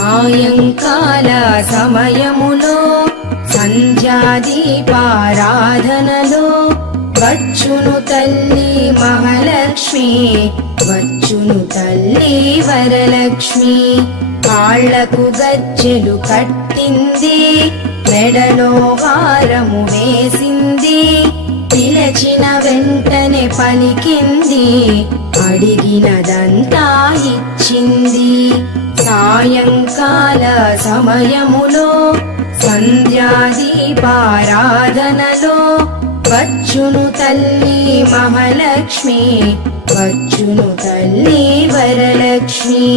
సాయంకాల సమయములో సంధ్యాదీపారాధనలో వచ్చును తల్లి మహాలక్ష్మి, వచ్చును తల్లి వరలక్ష్మి. కాళ్లకు గజ్జెలు కట్టింది, మెడలో హారము వేసింది, పిలచిన వెంటనే పలికింది, అడిగినదంతా ఇచ్చింది. సాయంకాల సమయములో సంధ్యాదీపారాధనలో వచ్చును తల్లి మహాలక్ష్మి, వచ్చును తల్లి వరలక్ష్మి.